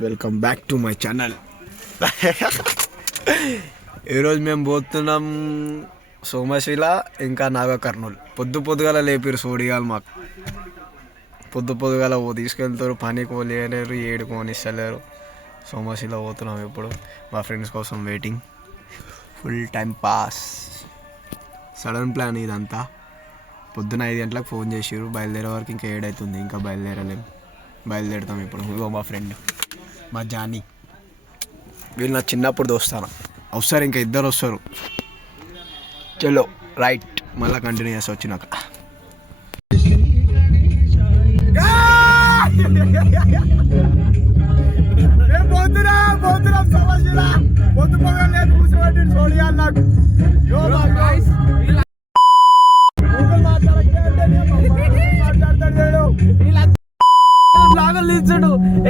Welcome back to my channel. ఈరోజు మేము పోతున్నాం సోమశిల ఇంకా నాగకర్నూలు. పొద్దుగాల లేపిరు సోడిగాలు మాకు. పొద్దుగాల తీసుకెళ్తారు, పనికి పోలేరు, ఏడుకొని ఇస్తలేరు. సోమశిల పోతున్నాం ఇప్పుడు. మా ఫ్రెండ్స్ కోసం waiting. Full time pass. Sudden plan ఇదంతా. పొద్దున 5 గంటలకు ఫోన్ చేసిర్రు, బయలుదేరే వరకు ఇంకా 7 అవుతుంది. ఇంకా బయలుదేరుతాం ఇప్పుడు. ఇగో మా ఫ్రెండ్ మా జానీ. వీళ్ళు నా చిన్నప్పుడు దోస్తాను. వస్తారు, ఇంకా 2 వస్తారు. చలో రైట్, మళ్ళీ కంటిన్యూ చేస్తా వచ్చినాక.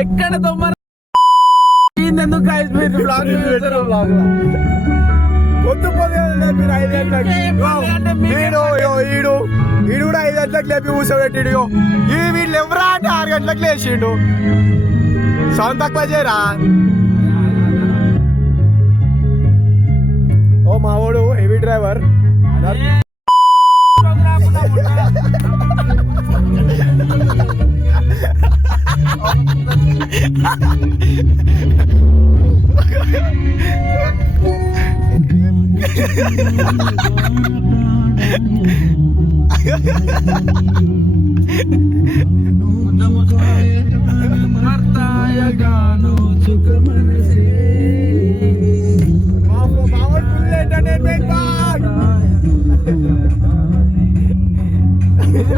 ఎక్కడ తొమ్మరు ఎందుకు ఈడు కూడా 5 గంటలకు లేపి కూర్చోబెట్టిడు. వీళ్ళు ఎవరా అంటే 6 గంటలకు లేచిండు. సౌండ్ తక్కువ చేయరా. ఓ మావాడు హెవీ డ్రైవర్.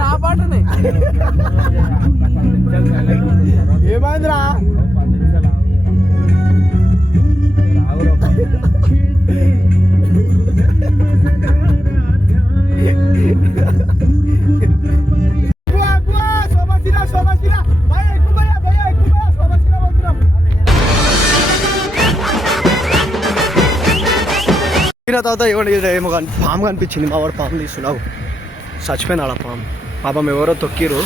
రాపాటనే ఏమైందిరా? తర్వాత ఏమో పాము కనిపించింది. మా వాడు పాము తీసుకున్నావు, చచ్చిపోయినాడు ఆ పాము. పాపం ఎవరో తొక్కిరు.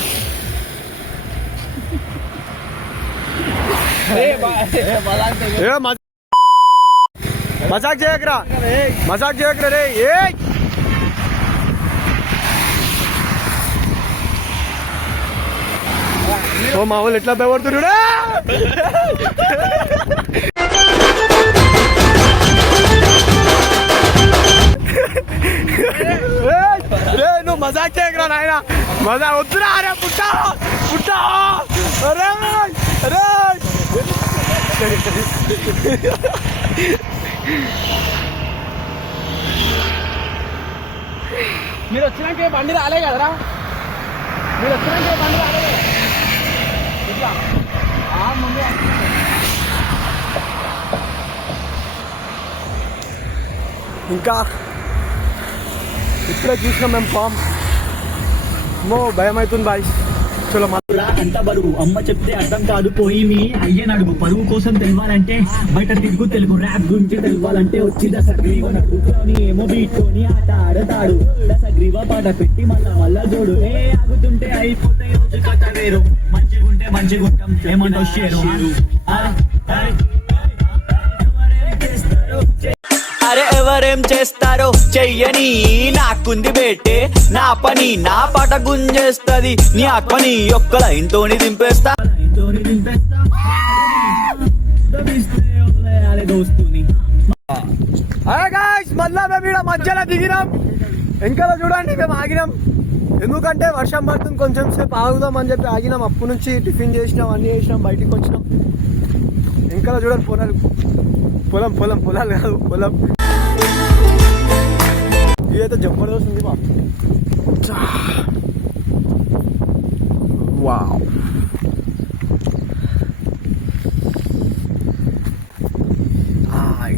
మజాక్ చేయకరా రే. ఓ మా వాళ్ళు ఎట్లా భయపడుతున్నాడా? నువ్వు మజాక్ చేయకరా నాయన. మజా వద్దురా. అరే పుట్టా. అరే మీరు వచ్చినాక బండి రాలే కదరా. ఇట్లా ముందే ఇంకా ఇప్పుడే చూసినాం మేము పామ్. భయం అవుతుంది బాయ్. చలో అంత బరువు అమ్మ చెప్తే అర్థం కాదు. పోయి మీ అయ్యే నడుగు. పరువు కోసం తెలవాలంటే బయట తిరుగు. తెలుగు ర్యాప్ గురించి తెలవాలంటే వచ్చి దశగ్రీవ నడుగుతోని ఏమో బీట్తోని ఆట ఆడతాడు. దశగ్రీవ పాట పెట్టి మళ్ళా జోడు. ఆగుతుంటే అయిపోతే రోజు కథ వేరు. మంచిగుంటాం ఏమంటావు షేరు. అరే ఎవరేం చేస్తారో చెయ్యని నాకుంది బేటే. నా పని నా పాట గుంజేస్తది. నీ ఆత్మని ఒక్క లైన్ తోని దింపేస్తా. మళ్ళా మేము ఇక్కడ మధ్యలో దిగినాం. ఇంకా చూడండి, మేము ఆగినాం. ఎందుకంటే వర్షం పడుతుంది, కొంచెం సేపు ఆగుదాం అని చెప్పి ఆగినాం. అప్పటి నుంచి టిఫిన్ చేసినాం, అన్నీ చేసినాం, బయటికి వచ్చినాం. ఇంకా చూడండి పొలాలు కాదు, పొలం. ఇదైతే జబర్దస్త్ ఉంది. వావ్.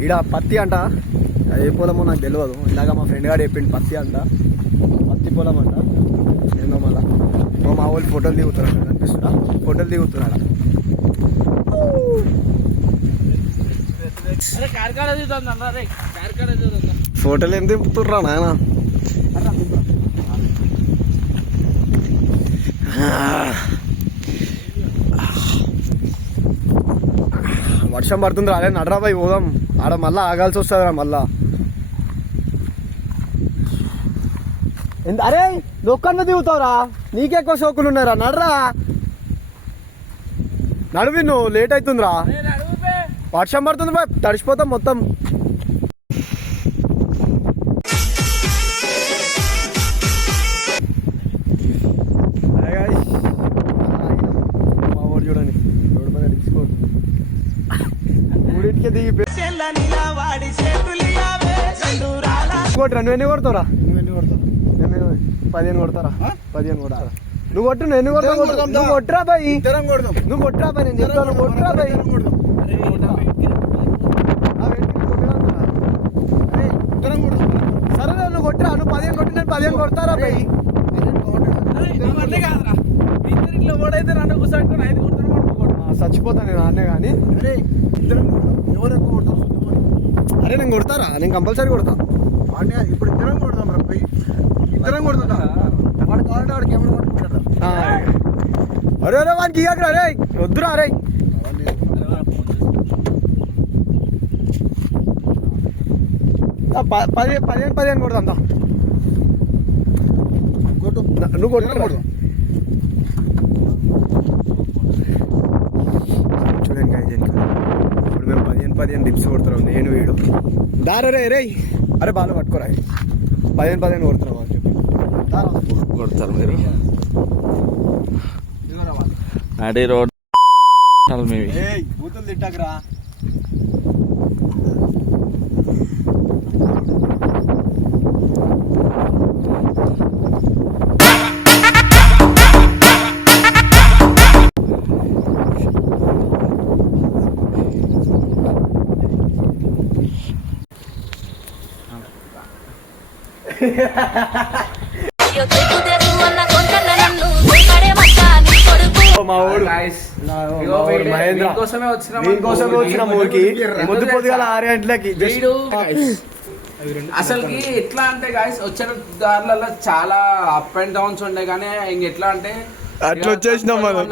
ఈడ పత్తి అంట. ఏ పొలమో నాకు తెలియదు. ఇలాగ మా ఫ్రెండ్ గారు చెప్పిండు పత్తి అంట. పత్తి పొలం అంట. ఏందో మళ్ళా మా వాళ్ళు ఫోటోలు దిగుతున్నాడు. కనిపిస్తున్నా ఫోటోలు దిగుతున్నాడు. ఫోటోలు ఏం దింపుతుర్రా నాయన. వర్షం పడుతుంది రాలే నడరా పోయి పోదాం ఆడ మళ్ళీ ఆగాల్సి వస్తుందిరా మళ్ళా అరే నొక్కన్న దిగుతావురా నీకెక్కువ షోకులు ఉన్నారా నడరా నడువి నువ్వు లేట్ అవుతుందిరా వర్షం పడుతుంది బాయ్ తడిసిపోతాం మొత్తం మా ఊరు చూడండి రోడ్డు మీద డిస్కోట్ మూడింటికే దిగి ఇంకోటి రెండు ఎన్ని కొడతారా నువ్వు 15 కొడతారా 15 కొడతారా నువ్వు కొట్టు నేను ఎన్ని కొడతా నువ్వు కొట్టురా బాయ్ నువ్వు కొట్టురా బాయ్ నేను చెప్తాను కొట్టురా బాయ్ సరే నువ్వు కొట్టురా నువ్వు 15 కొట్టి నేను 15 కొడతారా బాయ్ చచ్చిపోతా నేను అన్నే కానీ అరే నేను కొడతారా నేను కంపల్సరీ కొడతా ఇప్పుడు ఇద్దరం కొడతాం రా పోయి ఇద్దరం కొడుతుంటా వాడు కావాలంటే వాడు కెమెరా పట్టుకుంటాడు అరే అరే వాడికి ఇయ్యకరా రే వద్దురా రే 15 కొడదాం నువ్వు కొట్టు చూడండి ఇప్పుడు మేము 15 డిప్స్ కొడుతున్నాం నేను వీడు దారే రే రే అరే బాగా పట్టుకోరా 15 కొడుతున్నాం అని చెప్పి కొడతారు మీరు అడే రోడ్ బూతులు తిట్టాకరా మా ఊరు మహేంద్ర దీనికోసమే వచ్చిన ఊరికి పొద్దు పొద్దుగాల 6 గంటలకి అసలుకి ఎట్లా అంటే గాయస్ వచ్చిన దారులలో చాలా అప్ అండ్ డౌన్స్ ఉండే కానీ ఇంక ఎట్లా అంటే అట్లా వచ్చేసినాం మనం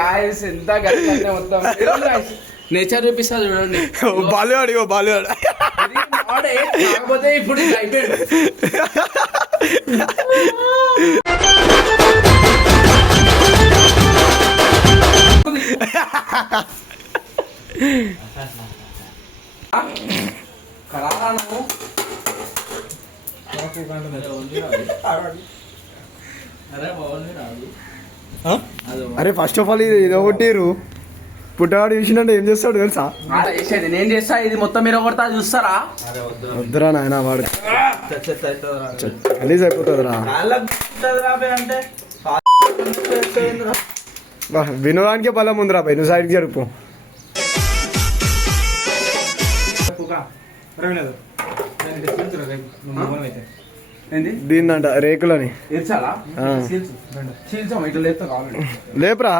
గాయస్ ఎంత గట్టిగా మొత్తం నేచర్ చూపిస్తా చూడండి బాలేవాడు బాలేవాడు కాకపోతే ఇప్పుడు అరే ఫస్ట్ ఆఫ్ ఆల్ ఇది కొట్టిరు పుట్టగాడు చూసినట్టు ఏం చేస్తాడు తెలుసా నేను చేస్తా ఇది మొత్తం మీరు కొడతా చూస్తారా వద్దురా నాయన వాడు గలీజ్ అయిపోతుందిరా వినడానికే బలం ఉందిరా పై నువ్వు సైడ్కి జరుపు దీన్నంట రేకులని లేపురా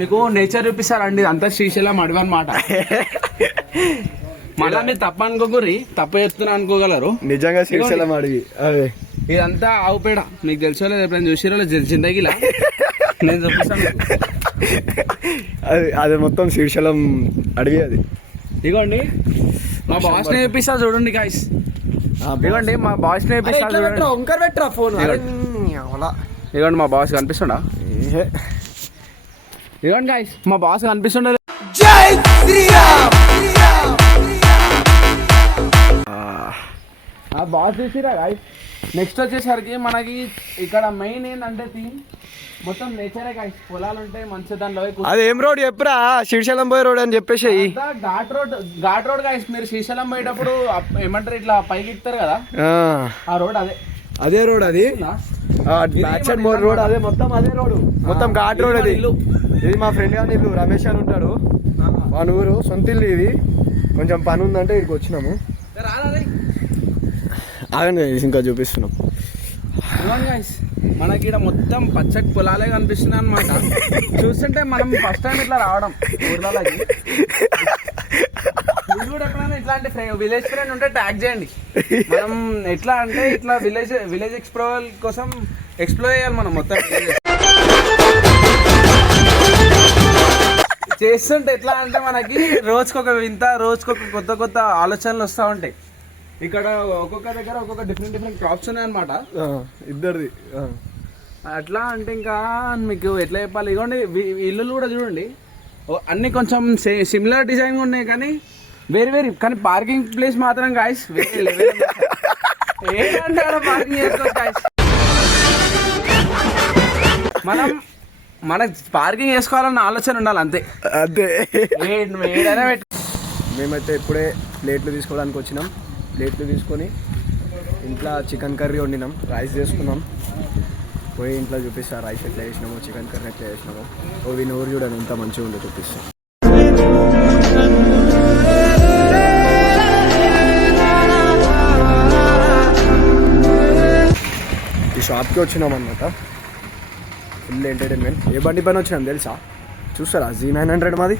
మీకు నేచర్ చూపిస్తారండి అంతా శ్రీశైలం అడవి అనమాట మళ్ళా మీరు తప్ప అనుకోకూరి తప్ప చెప్తున్నా అనుకోగలరు నిజంగా శ్రీశైలం అడవి అదే ఇదంతా ఆవు పేడ మీకు తెలుసోలేదు ఎప్పుడైనా చూసిరో జిందగీలా నేను చూపిస్తాను అది మొత్తం శ్రీశైలం అడవి అది ఇగోండి మా బాస్ ని చూపిస్తా చూడండి గాయస్ ఇగోండి మా బాస్ ని చూపిస్తా చూడండి ఫోన్ ఇగోండి మా బాస్ కనిపిస్తుండా ఇగోండి గాయస్ మా బాస్ కనిపిస్తుండ ఆ బాస్ చూసిరా గాయస్ నెక్స్ట్ వచ్చేసరికి మనకి ఇక్కడ మెయిన్ ఏంటంటే థీమ్ మొత్తం నేచరే గాయస్ పొలాలు ఉంటాయి మంచి దాంట్లో అది ఏం రోడ్ చెప్పురా శ్రీశైలం పోయే రోడ్ అని చెప్పేసి ఘాట్ రోడ్ గాయస్ మీరు శ్రీశైలం పోయేటప్పుడు ఏమంటారు ఇట్లా పైకి ఇస్తారు కదా ఆ రోడ్ అదే రోడ్ అది బ్యాక్ సైడ్ రోడ్ అదే మొత్తం అదే రోడ్ మొత్తం ఘాట్ రోడ్ అది ఇది మా ఫ్రెండ్ గాని ఇల్లు రమేష్ అని ఉంటాడు వాన ఊరు సొంత ఇల్లు ఇది కొంచెం పని ఉందంటే ఇక్కడికి వచ్చినాము ఆగండి ఇంకా చూపిస్తున్నాం మనకి ఇక్కడ మొత్తం పచ్చటి పొలాలే కనిపిస్తున్నాయి అనమాట చూస్తుంటే మనం ఫస్ట్ టైం ఇట్లా రావడం ఊర్లలోకి కూడా ఎప్పుడైనా ఇట్లాంటి విలేజ్ ఫ్రెండ్ ఉంటే ట్యాగ్ చేయండి. మనం ఎట్లా అంటే ఇట్లా విలేజ్ ఎక్స్ప్లోర్ కోసం ఎక్స్ప్లోర్ చేయాలి మనం మొత్తం. చేస్తుంటే ఎట్లా అంటే మనకి రోజుకొక వింత, రోజుకొక కొత్త కొత్త ఆలోచనలు వస్తూ ఉంటాయి. ఇక్కడ ఒక్కొక్క దగ్గర ఒక్కొక్క డిఫరెంట్ క్రాప్స్ ఉన్నాయి అనమాట ఇద్దరిది. అట్లా అంటే ఇంకా మీకు ఎట్లా చెప్పాలి, ఇదిగోండి ఇల్లులు కూడా చూడండి అన్ని కొంచెం సిమిలర్ డిజైన్ ఉన్నాయి కానీ వేరు కానీ పార్కింగ్ ప్లేస్ మాత్రం గాయస్ ఏంటంటే అక్కడ పార్కింగ్ చేసుకోవచ్చు గాయస్. మనకు పార్కింగ్ చేసుకోవాలన్న ఆలోచన ఉండాలి అంతే. మేమైతే ఇప్పుడే ప్లేట్లు తీసుకోవడానికి వచ్చినాం. ప్లేట్లు తీసుకొని ఇంట్లో చికెన్ కర్రీ వండినాం, రైస్ చేసుకున్నాం. పోయి ఇంట్లో చూపిస్తా రైస్ ఎట్లా చేసినామో, చికెన్ కర్రీ ఎట్లా చేసినామో. ఓ నోరు చూడండి ఎంత మంచిగా ఉందో చూపిస్తా. ఈ షాప్కి వచ్చినాం అన్నమాట. Full entertainment. ఏ బండి పైన వచ్చినాం తెలుసా? చూస్తారా Z900 మాది.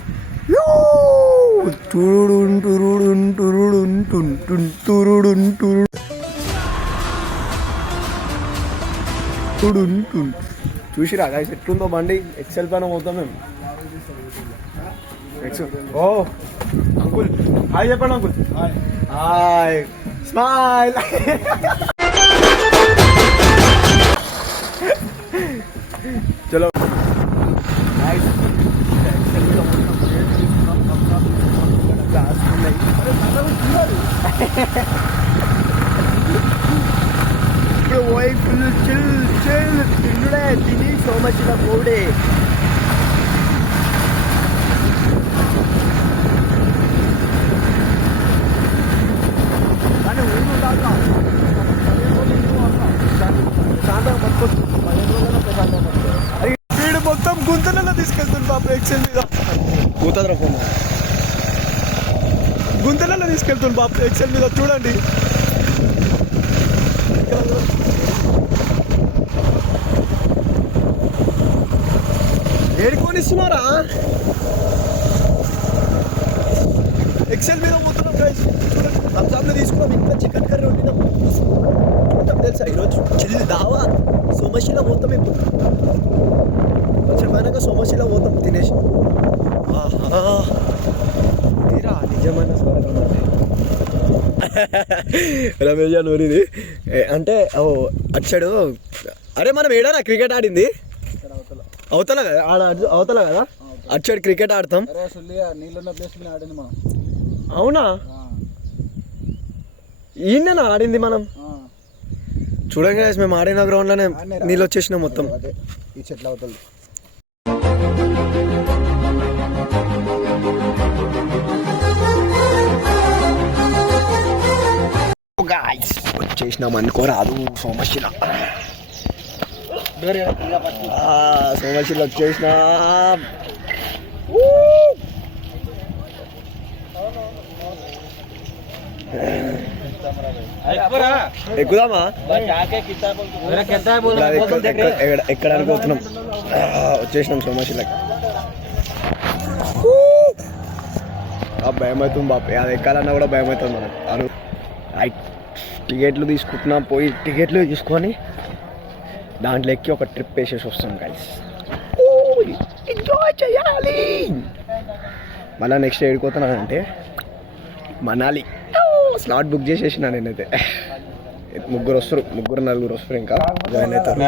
చూసిరా గాయస్ ఎట్లుందో బండి. ఎక్సెల్ పైన పోతాం మేము. ఓ అంకుల్ హాయ్ చెప్పండి అంకుల్. Hi smile. చలో ఇప్పుడు పోయి ఫుల్ చిల్ తిండుడే తిని సో మచ్ ఇలా పోడే. కానీ ఊరు దాకా వీడు మొత్తం గుంతలలో తీసుకెళ్తుంది పాప. ఎక్సెల్ మీద గుంతలలో తీసుకెళ్తుంది పాప. ఎక్సెల్ మీద చూడండి. ఏడుకోనిస్తున్నారా? ఎక్సెల్ మీద పోతున్నాం గైస్. చూడండి రంజాన్లో తీసుకున్నాం. ఇంకా చికెన్ కర్రీ వండినాం. మొత్తం తెలుసా ఈరోజు చిల్లి దావా సోమశిల పోతాం. ఇప్పుడు కొంచెం పైన సోమశిల పోతాం తినేసి. తీరా నిజమైన స్వర్గం రమేష్ నూరిది అంటే. ఓ అచ్చాడు. అరే మనం ఏడారా క్రికెట్ ఆడింది? అవతల కదా, అవతల కదా అచ్చాడు క్రికెట్ ఆడతాం. అవునా? ఈయన ఆడింది మనం. చూడండి మేము ఆడిన గ్రౌండ్లోనే నీళ్ళు వచ్చేసినాం మొత్తం. ఈ చెట్ల అవతల వచ్చేసినాం అనుకో రాదు. సోమశిల వచ్చేసినా. ఎక్కుదామా? ఎక్కడ అనుకోతున్నాం. వచ్చేసినాం సోమశిలకి. భయం అవుతుంది బాపే. అది ఎక్కాలన్నా కూడా భయం అవుతుంది మనకు. అను టికెట్లు తీసుకుంటున్నాం. పోయి టికెట్లు తీసుకొని దాంట్లో ఎక్కి ఒక ట్రిప్ వేసేసి వస్తాం గైస్. ఎంజాయ్ చేయాలి. మళ్ళీ నెక్స్ట్ ఏడుకోతున్నానంటే మనాలి. స్లాట్ బుక్ చేసేసిన నేనైతే. ముగ్గురు నలుగురు వస్తారు. ఇంకా జాయిన్ అవుతారు.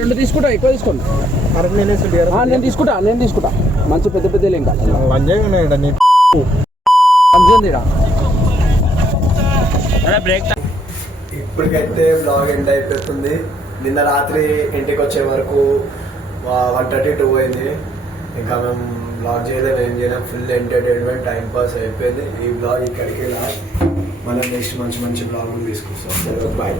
రెండు తీసుకుంటా, ఎక్కువ తీసుకోండి. నేను తీసుకుంటా. మంచి పెద్ద పెద్ద ఇంకా ఇప్పటికైతే బ్లాగ్ ఎండ్ అయిపోతుంది. నిన్న రాత్రి ఇంటికి వచ్చే వరకు 1:32 అయింది. ఇంకా మేము బ్లాగ్ చేయలేదు, ఏం చేయలేం. ఫుల్ ఎంటర్టైన్మెంట్, టైం పాస్ అయిపోయింది. ఈ బ్లాగ్ ఇక్కడికి మనం నెక్స్ట్ మంచి బ్లాగ్ తీసుకొస్తాం. బాయ్.